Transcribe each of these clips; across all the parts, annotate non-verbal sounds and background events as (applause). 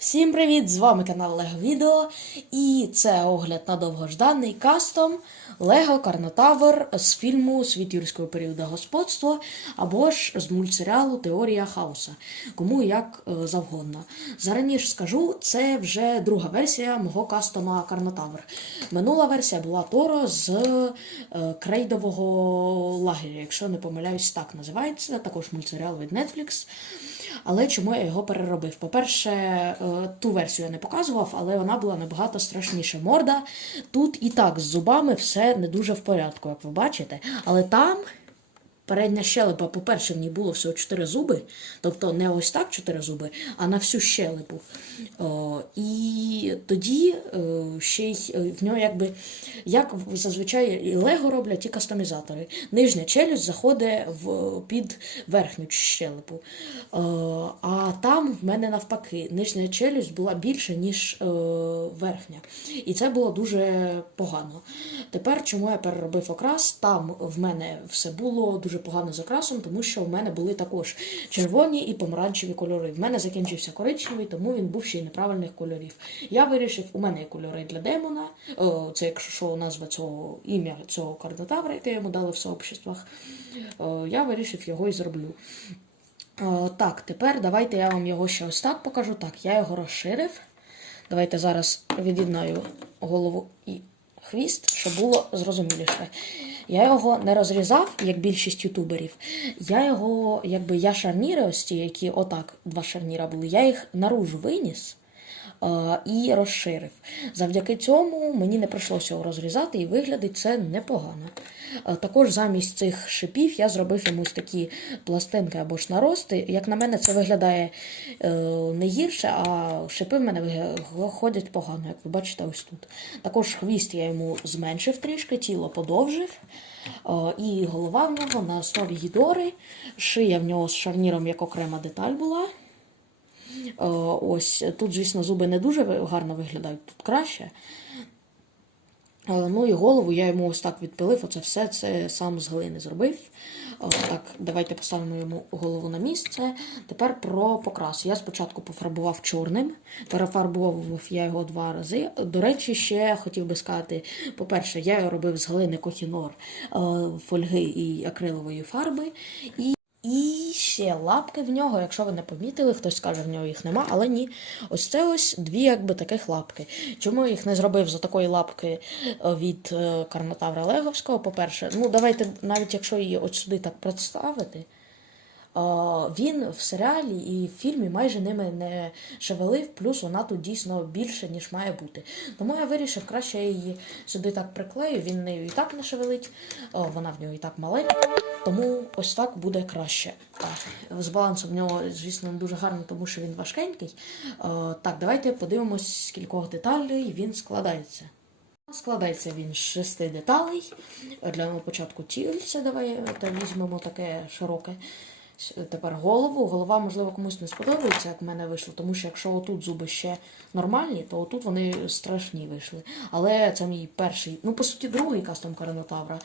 Всім привіт! З вами канал Лего Відео. І це огляд на довгожданий кастом Лего Карнотавр з фільму Світ юрського періоду господства або ж з мультсеріалу Теорія хаоса. Кому як е, завгодно. Зараніше скажу, це вже друга версія мого кастома Карнотавр. Минула версія була Торо з е, крейдового лагеря, якщо не помиляюсь, так називається. Також мультсеріал від Netflix. Але чому я його переробив? По-перше, е, ту версію я не показував, але вона була набагато страшніша. Морда тут і так з зубами все не дуже в порядку, як ви бачите. Але там передня щелепа, по-перше, в ній було всього 4 зуби, тобто не ось так 4 зуби, а на всю щелепу. О, і тоді е, ще й е, в нього якби, як зазвичай Лего роблять, і кастомізатори. Нижня челюсть заходить в, під верхню щелепу. Е, а там в мене навпаки, нижня челюсть була більша, ніж е, верхня. І це було дуже погано. Тепер, чому я переробив окрас? Там в мене все було дуже погано з окрасом, тому що в мене були також червоні і помаранчеві кольори. В мене закінчився коричневий, тому він був ще й неправильних кольорів. Я вирішив, у мене є кольори для демона. О, це якщо що назва цього ім'я цього кардотавра, яке йому дали в сообществах. О, я вирішив його і зроблю. О, так, тепер давайте я вам його ще ось так покажу. Так, я його розширив. Давайте зараз від'єднаю голову і хвіст, щоб було зрозуміліше. Я його не розрізав, як більшість ютуберів. Я його, якби я шарніри, ось ті, які отак, два шарніра були, я їх наружу виніс і розширив. Завдяки цьому мені не прийшлося його розрізати, і виглядить це непогано. Також замість цих шипів я зробив йому такі пластинки або ж нарости. Як на мене, це виглядає е, не гірше, а шипи в мене вига- ходять погано, як ви бачите ось тут. Також хвіст я йому зменшив трішки, тіло подовжив. І голова в нього на основі гідори, шия в нього з шарніром як окрема деталь була. Е, Ось тут, звісно, зуби не дуже гарно виглядають, тут краще. Е, Ну і голову я йому ось так відпилив. Оце все це сам з глини зробив. Так, давайте поставимо йому голову на місце. Тепер про покрас. Я спочатку пофарбував чорним, перефарбовував я його два рази. До речі, ще хотів би сказати: по-перше, я робив з глини Кохінор, е, фольги і акрилової фарби. І і ще лапки в нього, якщо ви не помітили, хтось скаже, в нього їх нема, але ні. Ось це ось дві якби таких лапки. Чому я їх не зробив за такої лапки е, від е, Карнотавра Леговського? По-перше, ну давайте, навіть якщо її от сюди так представити, е, він в серіалі і в фільмі майже ними не шевелив, плюс вона тут дійсно більше, ніж має бути. Тому я вирішив, краще я її сюди так приклею, він нею і так не шевелить, вона в нього і так маленька. Тому ось так буде краще. Так, З балансом в нього, звісно, дуже гарно, тому що він важкенький. Е, Так, давайте подивимось, з деталей він складається. Складається він з шести деталей. Для початку тільця давайте візьмемо таке широке. Тепер голову. Голова, можливо, комусь не сподобається, як в мене вийшло, тому що якщо отут зуби ще нормальні, то отут вони страшні вийшли. Але це мій перший, ну, по суті, другий кастом Каранотавра.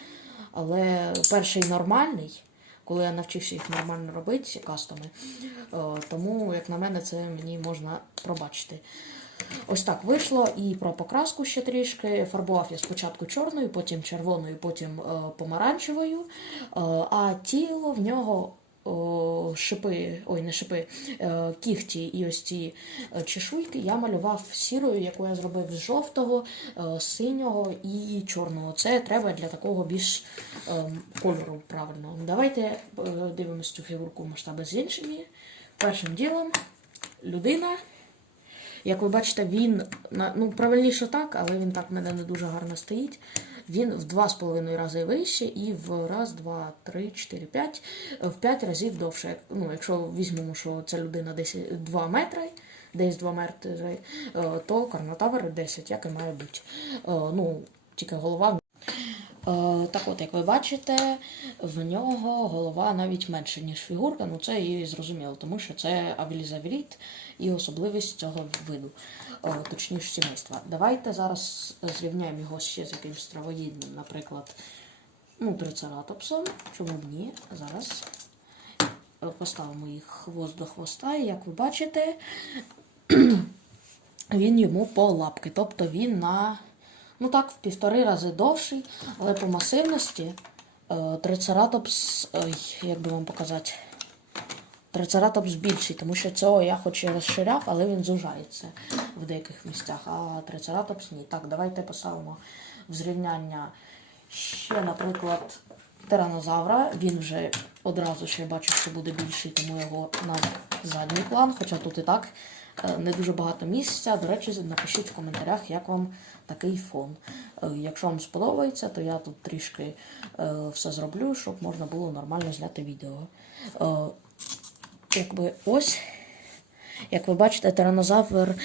Але перший нормальний, коли я навчився їх нормально робити, ці кастоми. Е, Тому, як на мене, це мені можна пробачити. Ось так вийшло. І про покраску ще трішки. Фарбував я спочатку чорною, потім червоною, потім е, помаранчевою. Е, а тіло в нього. О, Шипи, ой, не шипи, е, кігті і ось ці е, чешуйки я малював сірою, яку я зробив з жовтого, е, синього і чорного. Це треба для такого більш ем, кольору правильного. Давайте е, дивимося цю фігурку масштаби іншими. Першим ділом людина. Як ви бачите, він ну правильніше так, але він так в мене не дуже гарно стоїть. Він в два з половиною рази вище і в раз, два, три, чотири, п'ять, в п'ять разів довше. Ну, якщо візьмемо, що ця людина десь 2 метри, десь 2 метри, е, то карнотавр 10, як і має бути. Е, Ну, тільки голова. Е, Так от, як ви бачите, в нього голова навіть менше, ніж фігурка. Ну це і зрозуміло, тому що це авілізавіліт і особливість цього виду, е, точніше сімейства. Давайте зараз зрівняємо його ще з якимось травоїдним, наприклад, ну, трицератопсом. Чому б ні? Зараз поставимо їх хвост до хвоста, і як ви бачите, (clears throat) він йому по лапки. Тобто він на, ну так, в півтори рази довший, але по масивності е, трицератопс, як би вам показати, трицератопс більший, тому що цього я хоч і розширяв, але він зужається в деяких місцях, а трицератопс ні. Так, давайте поставимо в зрівняння ще, наприклад, тиранозавра. Він вже одразу ще бачу, що буде більший, тому його на задній план, хоча тут і так не дуже багато місця. До речі, напишіть в коментарях, як вам такий фон. Е, Якщо вам сподобається, то я тут трішки е, все зроблю, щоб можна було нормально зняти відео. Е, Якби ось як ви бачите, тиранозавр е,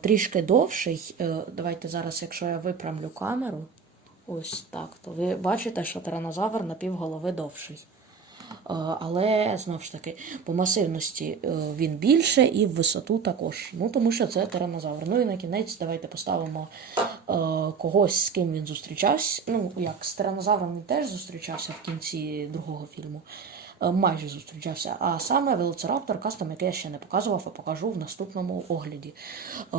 трішки довший. Е, давайте зараз, якщо я випрямлю камеру, ось так, то ви бачите, що тиранозавр на півголови довший. Е, але знову ж таки, по масивності е, він більше і в висоту також. Ну, тому що це тиранозавр. Ну і на кінець давайте поставимо е, когось, з ким він зустрічався. Ну, як з тиранозавром він теж зустрічався в кінці другого фільму. Е, Майже зустрічався. А саме велоцираптор кастом, який я ще не показував, а покажу в наступному огляді. Е,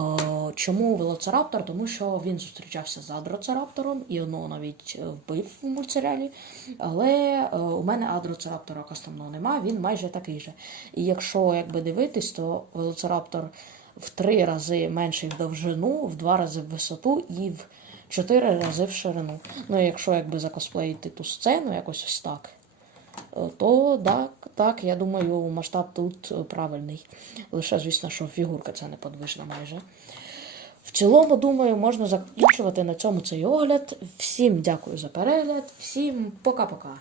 чому велоцираптор? Тому що він зустрічався з адроцираптором і воно навіть е, вбив в мультсеріалі. Але у мене адроцираптора кастомного нема, він майже такий же. І якщо якби дивитись, то велоцираптор в три рази менший в довжину, в два рази в висоту і в чотири рази в ширину. Ну, якщо якби закосплеїти ту сцену, якось ось так. Е, То так, так, я думаю, масштаб тут е, правильний. Лише, звісно, що фігурка ця неподвижна майже. В цілому, думаю, можна закінчувати на цьому цей огляд. Всім дякую за перегляд, всім пока-пока.